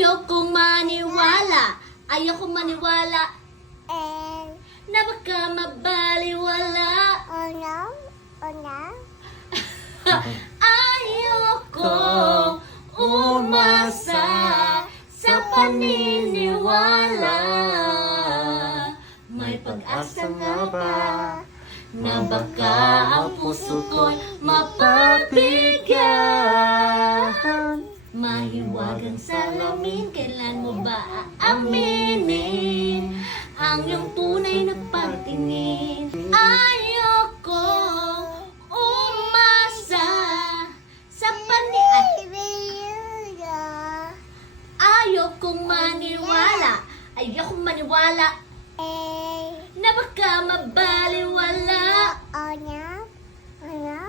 Ayokong maniwala, ayokong maniwala na baka mabaliwala. Oh no? Oh no? Ayokong umasa sa paniniwala. May pag-asa nga ba na baka ang puso ko'y mapabigyan? Mahiwagang salamin, kailan mo ba aaminin ang iyong tunay na pagtingin? Ayoko umasa sa ayokong maniwala, ayokong maniwala na baka mabaliwala. Oh no? Oh no?